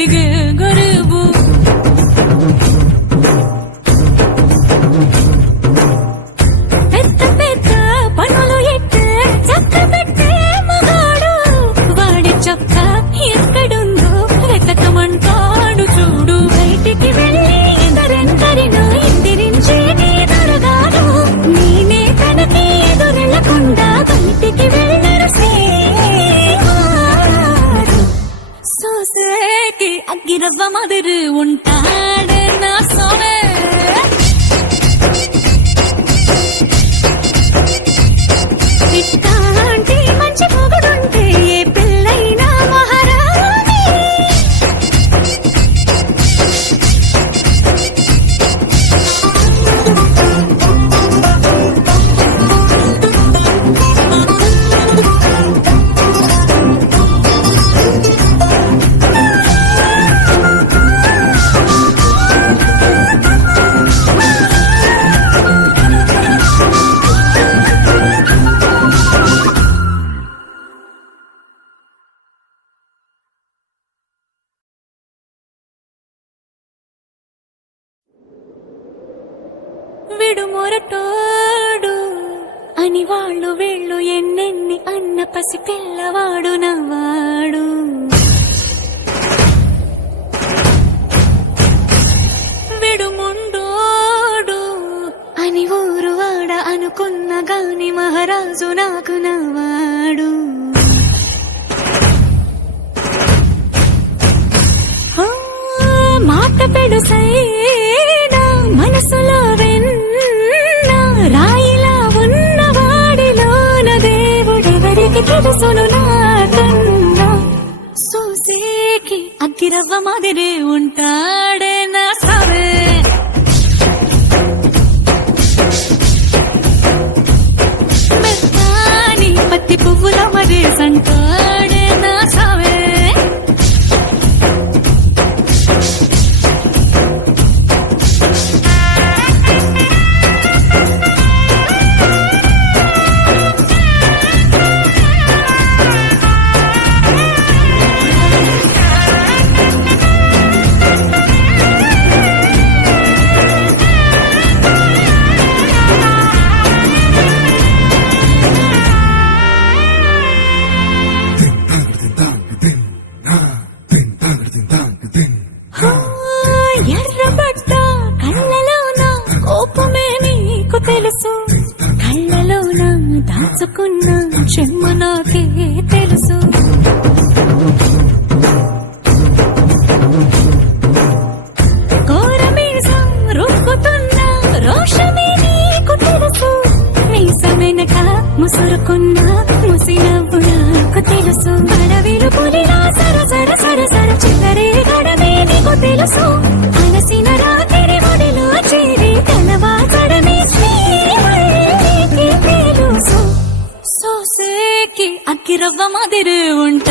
అడిగే గరీబు పెద్ద పెద్ద పనులు ఎట్టే చక్క పెట్టే మగాడు వాడి చొక్క ఎక్కడుందో వెతకమంటాడు చూడు బయటికి వెళ్ళి ఎదరెందరినో ఎదిరించే ఎదురుగాను నేనే తనకి ఎదురెళ్ళకుండా బయటికి వెళ్ళరు సోసేకి అగ్గిరవ్వ మాదిరి ఉంటాడే నా సోనే ఇట్లాంటి మంచి మొగుడుంటే ఏ పిల్లైనా మహారాణి విడు మొరటోడు అని వాళ్ళు వీళ్ళు ఎన్నెన్ని అన్న పసి పిల్లవాడు నవ్వాడు విడు ముండోడు అని ఊరు వాడ అనుకున్న గాని మహారాజు నాకు నవ్వాడు మాట పెడుసైనా మనసులో వెన్న రాయిలా ఉన్నవాడిలోన దేవుడెవరికి తెలుసును నాకన్నా సూసేకి అగ్గిరవ్వ మాదిరి ఉంటాడే నా సవే మెత్తాని పత్తి పువ్వుల మరి సంటాడే నా సవే ఎర్రబడ్డ కళ్ళలోన కోపమే నీకు తెలుసు కళ్ళలోన దాచుకున్న చెమ్మ నాకే తెలుసు కోరమీసం రుక్కుతున్న రోషమే నీకు తెలుసు మీసమెనక ముసురుకున్న ముసినవ్వు నాకు తెలుసు అడవిలు పులిలా సర సర సర సర చిల్లరే గడమే నీకు తెలుసు అలసిన రాత్రి ఒడిలో చేరి తెల్లవారడమే శ్రీమల్లికి తెలుసు సోసేకి అగ్గిరవ్వ మాదిరి ఉంటా